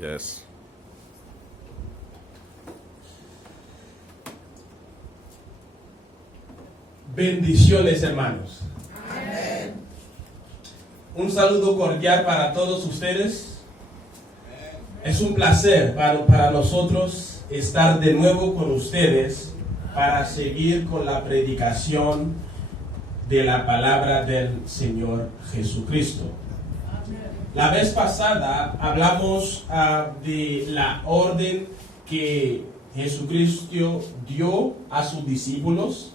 Yes. Bendiciones, hermanos. Amén. Un saludo cordial para todos ustedes. Es un placer para nosotros estar de nuevo con ustedes para seguir con la predicación de la palabra del Señor Jesucristo. La vez pasada hablamos de la orden que Jesucristo dio a sus discípulos.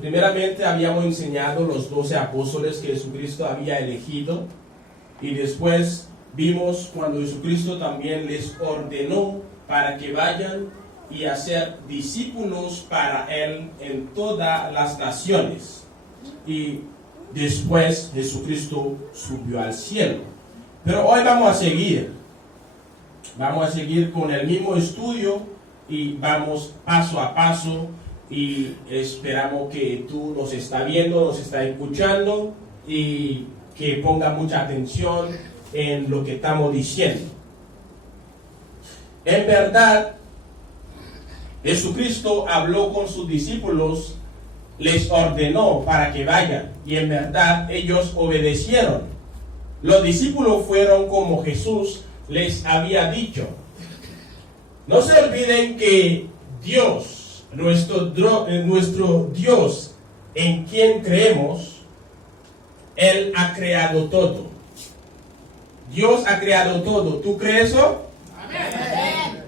Primeramente habíamos enseñado los 12 apóstoles que Jesucristo había elegido, y después vimos cuando Jesucristo también les ordenó para que vayan y hacer discípulos para Él en todas las naciones. Y después Jesucristo subió al cielo. Pero hoy vamos a seguir con el mismo estudio y vamos paso a paso. Y esperamos que tú nos estás viendo, nos estás escuchando y que ponga mucha atención en lo que estamos diciendo. En verdad, Jesucristo habló con sus discípulos, les ordenó para que vayan, y en verdad ellos obedecieron. Los discípulos fueron como Jesús les había dicho. No se olviden que Dios, nuestro Dios en quien creemos, Él ha creado todo. Dios ha creado todo. ¿Tú crees eso? Amén.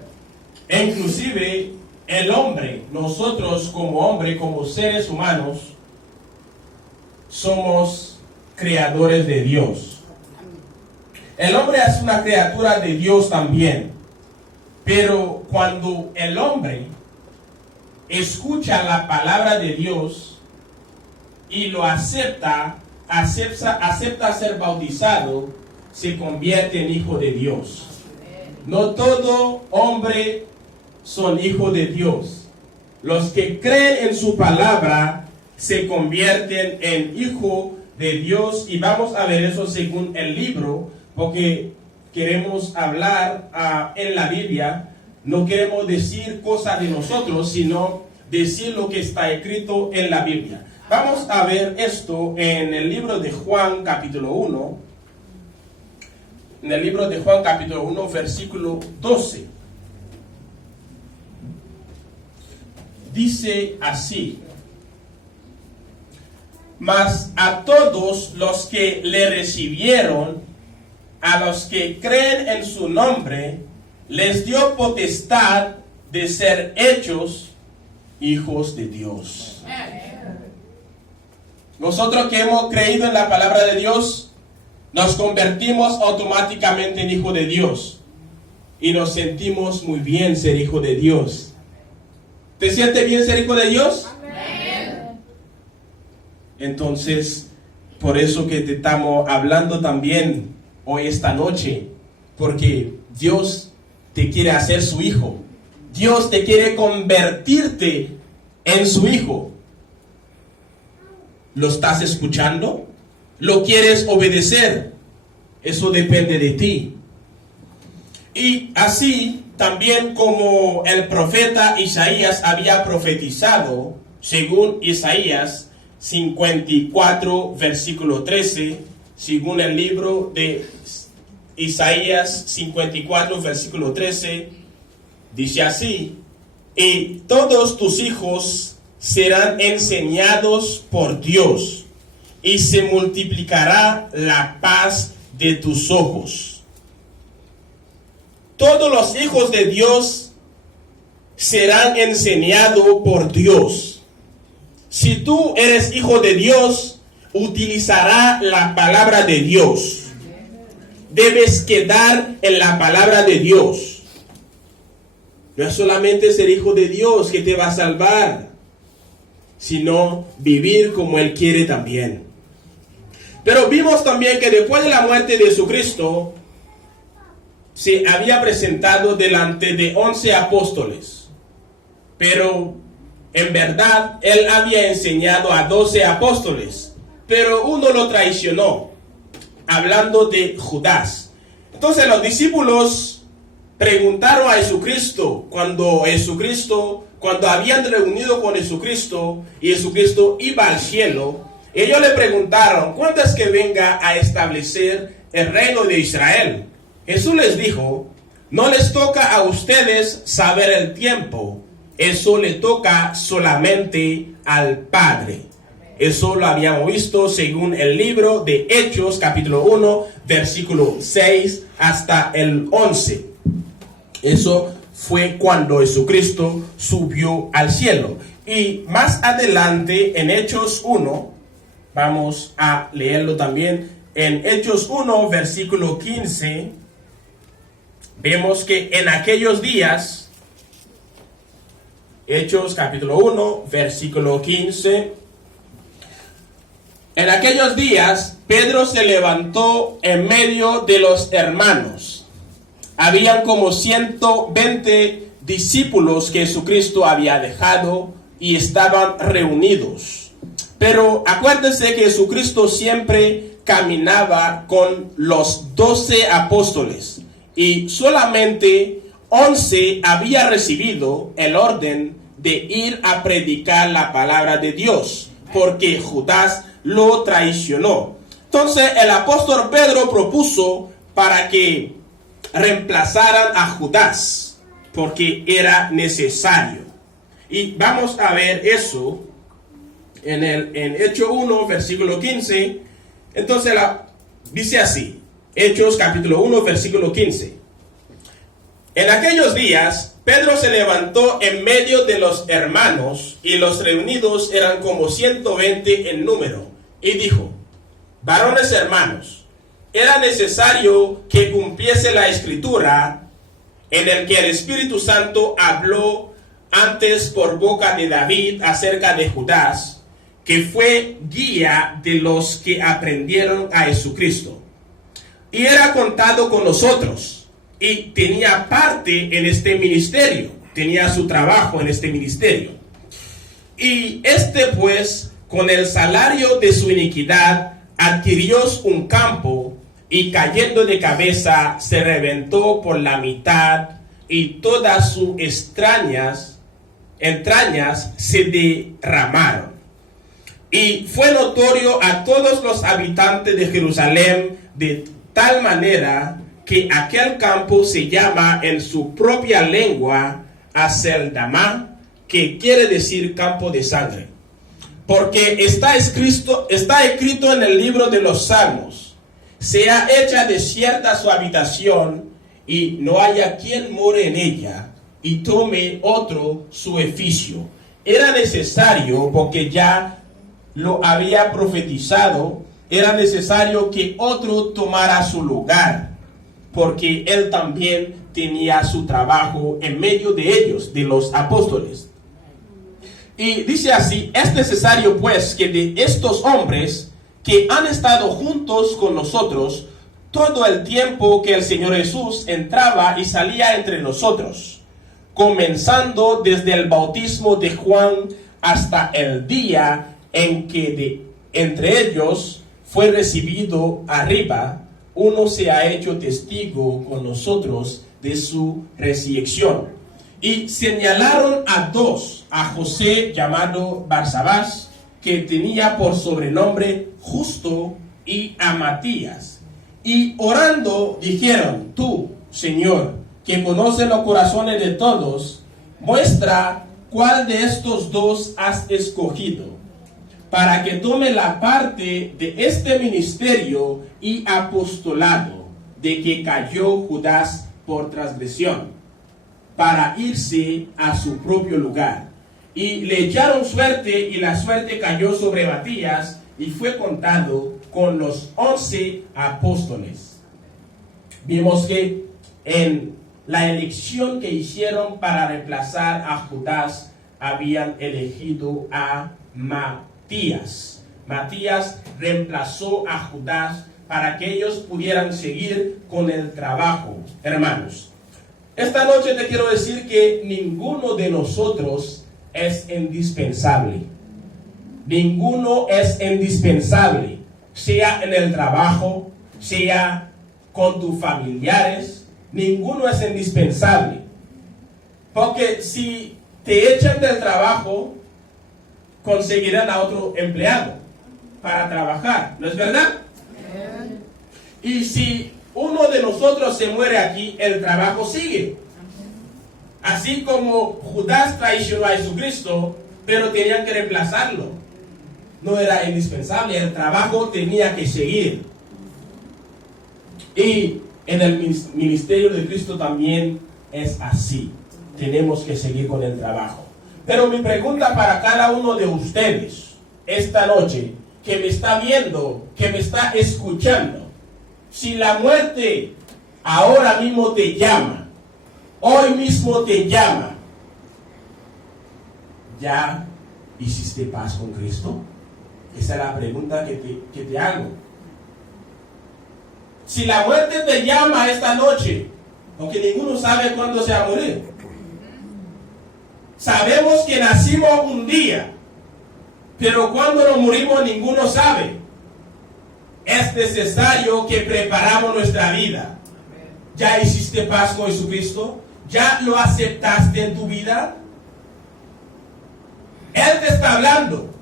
Inclusive el hombre, nosotros como hombre, como seres humanos, somos creadores de Dios. El hombre es una criatura de Dios también. Pero cuando el hombre escucha la palabra de Dios y lo acepta ser bautizado, se convierte en hijo de Dios. No todo hombre son hijos de Dios. Los que creen en su palabra se convierten en hijos de Dios, y vamos a ver eso según el libro, porque queremos hablar en la Biblia. No queremos decir cosas de nosotros, sino decir lo que está escrito en la Biblia. Vamos a ver esto en el libro de Juan capítulo 1. En el libro de Juan capítulo 1, versículo 12. Dice así: mas a todos los que le recibieron, a los que creen en su nombre, les dio potestad de ser hechos hijos de Dios. Nosotros que hemos creído en la palabra de Dios, nos convertimos automáticamente en hijos de Dios. Y nos sentimos muy bien ser hijo de Dios. ¿Te sientes bien ser hijo de Dios? Amén. Entonces, por eso que te estamos hablando también hoy esta noche, porque Dios te quiere hacer su hijo. Dios te quiere convertirte en su hijo. ¿Lo estás escuchando? ¿Lo quieres obedecer? Eso depende de ti. Y así también como el profeta Isaías había profetizado, según Isaías 54, versículo 13, según el libro de Isaías 54, versículo 13, dice así: y todos tus hijos serán enseñados por Dios, y se multiplicará la paz de tus ojos. Todos los hijos de Dios serán enseñados por Dios. Si tú eres hijo de Dios, utilizará la palabra de Dios. Debes quedar en la palabra de Dios. No es solamente ser hijo de Dios que te va a salvar, sino vivir como Él quiere también. Pero vimos también que después de la muerte de Jesucristo, se había presentado delante de 11 apóstoles. Pero en verdad Él había enseñado a 12 apóstoles, pero uno lo traicionó, hablando de Judas. Entonces los discípulos preguntaron a Jesucristo cuando habían reunido con Jesucristo y Jesucristo iba al cielo, ellos le preguntaron, ¿cuándo es que venga a establecer el reino de Israel? Jesús les dijo, no les toca a ustedes saber el tiempo, eso le toca solamente al Padre. Eso lo habíamos visto según el libro de Hechos, capítulo 1, versículo 6 hasta el 11. Eso fue cuando Jesucristo subió al cielo. Y más adelante en Hechos 1, vamos a leerlo también. En Hechos 1, versículo 15, vemos que en aquellos días, Hechos capítulo 1, versículo 15, en aquellos días Pedro se levantó en medio de los hermanos. Habían como 120 discípulos que Jesucristo había dejado y estaban reunidos. Pero acuérdense que Jesucristo siempre caminaba con los 12 apóstoles y solamente 11 había recibido el orden de ir a predicar la palabra de Dios, porque Judas lo traicionó. Entonces el apóstol Pedro propuso para que reemplazaran a Judas, porque era necesario. Y vamos a ver eso en Hechos 1, versículo 15. Entonces dice así, Hechos capítulo 1, versículo 15. En aquellos días, Pedro se levantó en medio de los hermanos, y los reunidos eran como 120 en número, y dijo, varones hermanos, era necesario que cumpliese la escritura en el que el Espíritu Santo habló antes por boca de David acerca de Judas, que fue guía de los que aprendieron a Jesucristo. Y era contado con nosotros, y tenía parte en este ministerio, tenía su trabajo en este ministerio. Y pues, con el salario de su iniquidad, adquirió un campo, y cayendo de cabeza, se reventó por la mitad, y todas sus entrañas se derramaron. Y fue notorio a todos los habitantes de Jerusalén de tal manera que aquel campo se llama en su propia lengua Aceldama, que quiere decir campo de sangre. Porque está escrito en el libro de los Salmos, sea hecha desierta su habitación, y no haya quien more en ella, y tome otro su edificio. Era necesario, porque ya lo había profetizado, era necesario que otro tomara su lugar, porque él también tenía su trabajo en medio de ellos, de los apóstoles. Y dice así, es necesario pues que de estos hombres que han estado juntos con nosotros todo el tiempo que el Señor Jesús entraba y salía entre nosotros, comenzando desde el bautismo de Juan hasta el día en que entre ellos fue recibido arriba, uno se ha hecho testigo con nosotros de su resurrección. Y señalaron a dos, a José llamado Barsabás, que tenía por sobrenombre Justo, y a Matías. Y orando dijeron, tú, Señor, que conoces los corazones de todos, muestra cuál de estos dos has escogido, para que tome la parte de este ministerio y apostolado de que cayó Judas por transgresión, para irse a su propio lugar. Y le echaron suerte, y la suerte cayó sobre Matías, y fue contado con los 11 apóstoles. Vimos que en la elección que hicieron para reemplazar a Judas, habían elegido a Matías. Matías reemplazó a Judas para que ellos pudieran seguir con el trabajo. Hermanos, esta noche te quiero decir que ninguno de nosotros es indispensable. Ninguno es indispensable, sea en el trabajo, sea con tus familiares. Ninguno es indispensable. Porque si te echan del trabajo, conseguirán a otro empleado para trabajar. ¿No es verdad? Y si uno de nosotros se muere aquí, el trabajo sigue. Así como Judas traicionó a Jesucristo, pero tenían que reemplazarlo. No era indispensable, el trabajo tenía que seguir. Y en el ministerio de Cristo también es así. Tenemos que seguir con el trabajo. Pero mi pregunta para cada uno de ustedes esta noche, que me está viendo, que me está escuchando, si la muerte ahora mismo te llama, hoy mismo te llama, ¿ya hiciste paz con Cristo? Esa es la pregunta que te hago. Si la muerte te llama esta noche, aunque ninguno sabe cuándo se va a morir, sabemos que nacimos un día, pero cuando nos morimos ninguno sabe. Es necesario que preparamos nuestra vida. ¿Ya hiciste paz con Jesucristo? ¿Ya lo aceptaste en tu vida? Él te está hablando.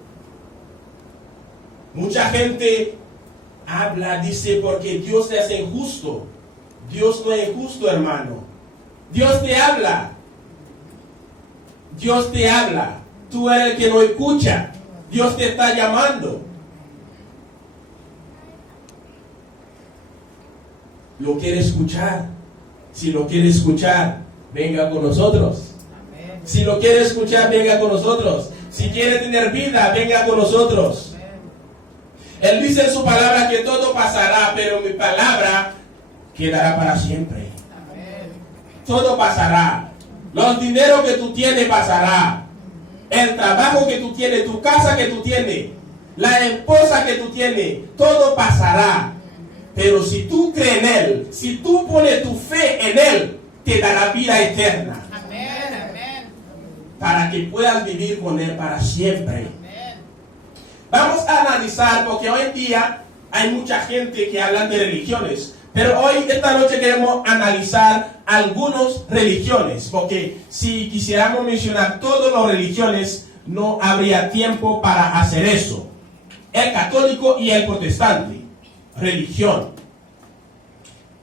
Mucha gente habla, dice, porque Dios es injusto. Dios no es injusto, hermano. Dios te habla. Dios te habla. Tú eres el que no escucha. Dios te está llamando. ¿Lo quiere escuchar? Si lo quiere escuchar, venga con nosotros. Si lo quiere escuchar, venga con nosotros. Si quiere tener vida, venga con nosotros. Él dice en su palabra que todo pasará, pero mi palabra quedará para siempre. Todo pasará. Los dineros que tú tienes pasará. El trabajo que tú tienes, tu casa que tú tienes, la esposa que tú tienes, todo pasará. Pero si tú crees en Él, si tú pones tu fe en Él, te dará vida eterna. Amén. Para que puedas vivir con Él para siempre. Vamos a analizar, porque hoy en día hay mucha gente que habla de religiones. Pero hoy, esta noche, queremos analizar algunas religiones. Porque si quisiéramos mencionar todas las religiones, no habría tiempo para hacer eso. El católico y el protestante. Religión.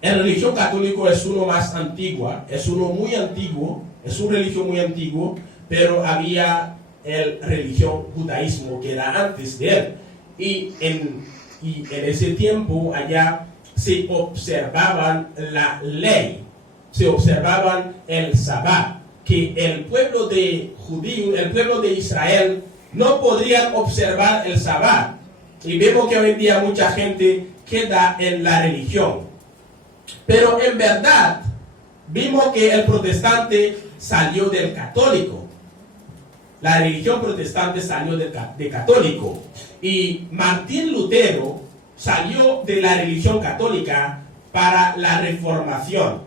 La religión católico es uno más antigua, es uno muy antiguo, es una religión muy antiguo, pero había el religión judaísmo que era antes de él. Y en ese tiempo allá se observaban la ley, se observaban el sabbat, que el pueblo de judío, el pueblo de Israel, no podrían observar el sabbat. Y vemos que hoy en día mucha gente queda en la religión. Pero en verdad, vimos que el protestante salió del católico. La religión protestante salió de católico. Y Martín Lutero salió de la religión católica para la reformación.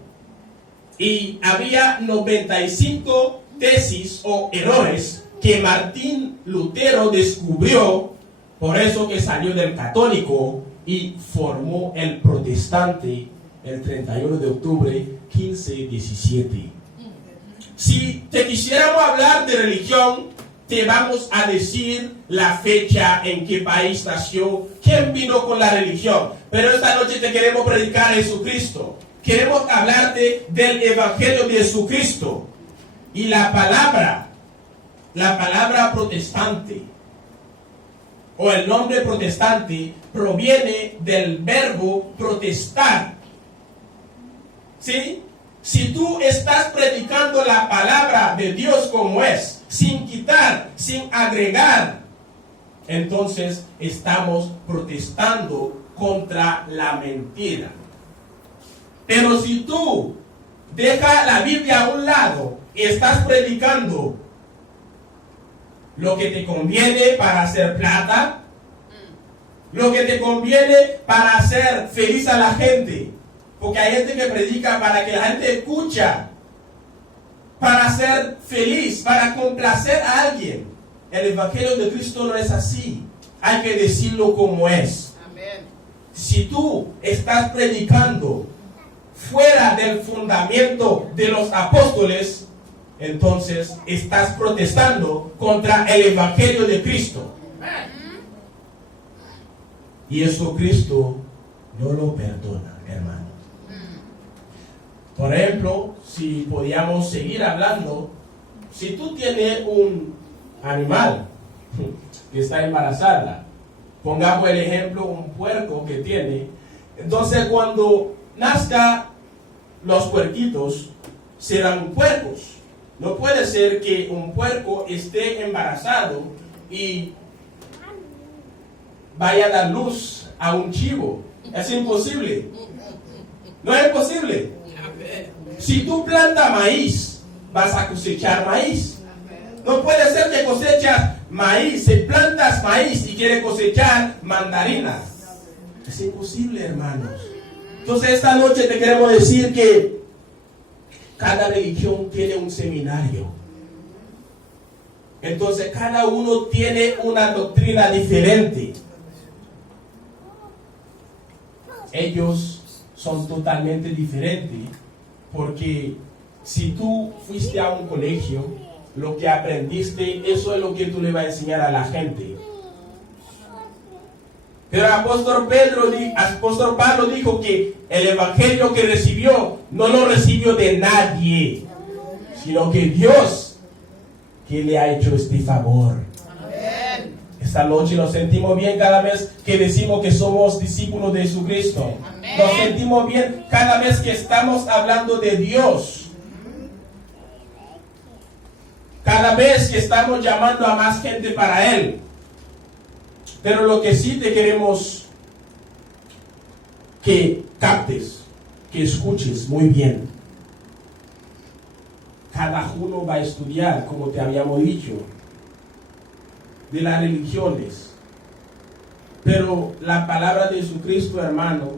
Y había 95 tesis o errores que Martín Lutero descubrió. Por eso que salió del católico y formó el protestante el 31 de octubre 1517. Si te quisiéramos hablar de religión, te vamos a decir la fecha en qué país nació, quién vino con la religión. Pero esta noche te queremos predicar a Jesucristo. Queremos hablarte del Evangelio de Jesucristo. Y la palabra protestante, o el nombre protestante, proviene del verbo protestar. ¿Sí? Si tú estás predicando la palabra de Dios como es, sin quitar, sin agregar, entonces estamos protestando contra la mentira. Pero si tú dejas la Biblia a un lado y estás predicando lo que te conviene para hacer plata, lo que te conviene para hacer feliz a la gente, porque hay gente que predica para que la gente escucha, para ser feliz, para complacer a alguien. El Evangelio de Cristo no es así. Hay que decirlo como es. Amén. Si tú estás predicando fuera del fundamento de los apóstoles, entonces estás protestando contra el evangelio de Cristo. Y eso Cristo no lo perdona, hermano. Por ejemplo, si podíamos seguir hablando, si tú tienes un animal que está embarazada, pongamos el ejemplo, un puerco que tiene, entonces cuando nazca los puerquitos serán puercos. No puede ser que un puerco esté embarazado y vaya a dar luz a un chivo. Es imposible. No es posible. Si tú plantas maíz, vas a cosechar maíz. No puede ser que cosechas maíz, si plantas maíz y quieres cosechar mandarinas. Es imposible, hermanos. Entonces esta noche te queremos decir que cada religión tiene un seminario. Entonces cada uno tiene una doctrina diferente. Ellos son totalmente diferentes, porque si tú fuiste a un colegio, lo que aprendiste, eso es lo que tú le vas a enseñar a la gente. Pero el apóstol Pablo dijo que el evangelio que recibió no lo recibió de nadie, sino que Dios que le ha hecho este favor. Amén. Esta noche nos sentimos bien cada vez que decimos que somos discípulos de Jesucristo. Amén. Nos sentimos bien cada vez que estamos hablando de Dios. Cada vez que estamos llamando a más gente para Él. Pero lo que sí te queremos que captes, que escuches muy bien. Cada uno va a estudiar, como te habíamos dicho, de las religiones. Pero la palabra de Jesucristo, hermano,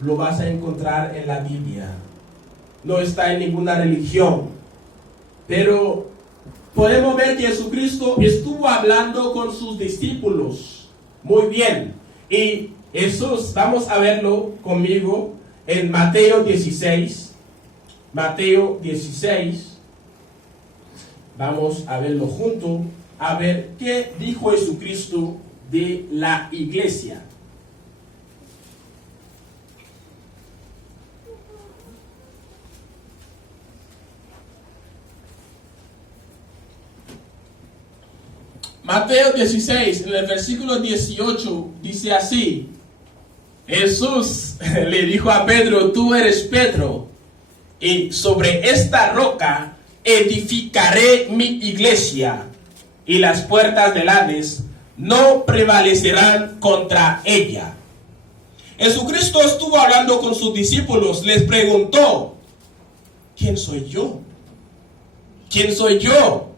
lo vas a encontrar en la Biblia. No está en ninguna religión. Pero podemos ver que Jesucristo estuvo hablando con sus discípulos. Muy bien. Y eso vamos a verlo conmigo en Mateo 16. Mateo 16. Vamos a verlo juntos. A ver qué dijo Jesucristo de la iglesia. Mateo 16, en el versículo 18, dice así: Jesús le dijo a Pedro, tú eres Pedro, y sobre esta roca edificaré mi iglesia, y las puertas del Hades no prevalecerán contra ella. Jesucristo estuvo hablando con sus discípulos, les preguntó, ¿quién soy yo? ¿Quién soy yo?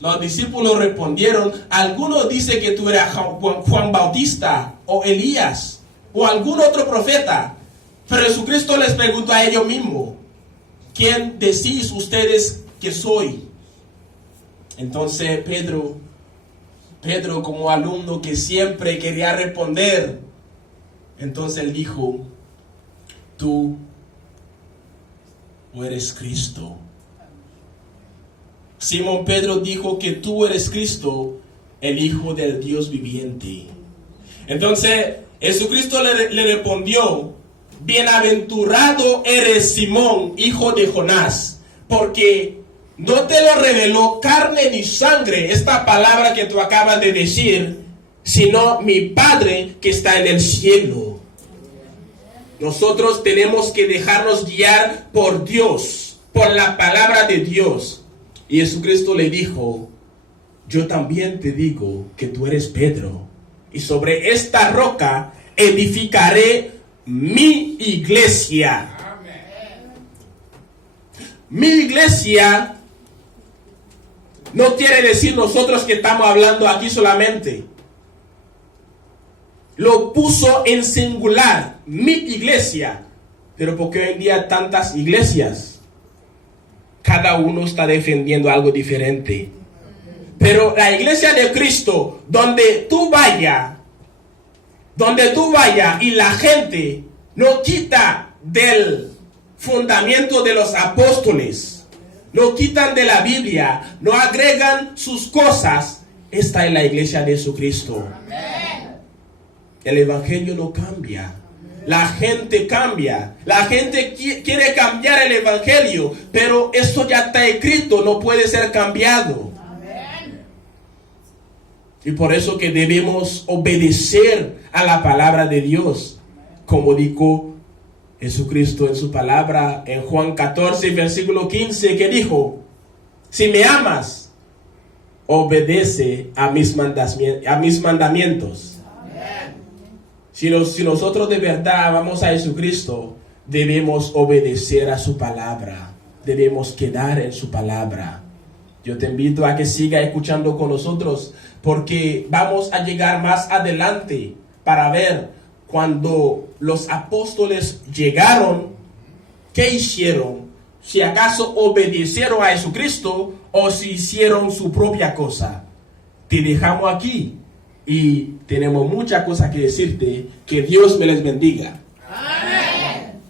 Los discípulos respondieron, algunos dicen que tú eres Juan Bautista o Elías o algún otro profeta. Pero Jesucristo les preguntó a ellos mismos, ¿quién decís ustedes que soy? Entonces Pedro como alumno que siempre quería responder, entonces él dijo, tú eres Cristo. Simón Pedro dijo que tú eres Cristo, el Hijo del Dios viviente. Entonces Jesucristo le respondió, bienaventurado eres Simón, hijo de Jonás, porque no te lo reveló carne ni sangre, esta palabra que tú acabas de decir, sino mi Padre que está en el cielo. Nosotros tenemos que dejarnos guiar por Dios, por la palabra de Dios. Y Jesucristo le dijo, yo también te digo que tú eres Pedro, y sobre esta roca edificaré mi iglesia. Amén. Mi iglesia no quiere decir nosotros que estamos hablando aquí solamente. Lo puso en singular, mi iglesia. Pero porque hoy en día tantas iglesias, cada uno está defendiendo algo diferente. Pero la iglesia de Cristo, donde tú vayas y la gente no quita del fundamento de los apóstoles, no quitan de la Biblia, no agregan sus cosas. Esta es la iglesia de Jesucristo. El evangelio no cambia. La gente cambia. La gente quiere cambiar el evangelio, pero esto ya está escrito, no puede ser cambiado. Y por eso que debemos obedecer a la palabra de Dios, como dijo Jesucristo en su palabra en Juan 14, versículo 15, que dijo: si me amas, obedece a mis mandamientos. Si nosotros de verdad amamos a Jesucristo, debemos obedecer a su palabra. Debemos quedar en su palabra. Yo te invito a que siga escuchando con nosotros, porque vamos a llegar más adelante para ver cuando los apóstoles llegaron, ¿qué hicieron? Si acaso obedecieron a Jesucristo o si hicieron su propia cosa. Te dejamos aquí y tenemos muchas cosas que decirte. Que Dios me les bendiga. Amén.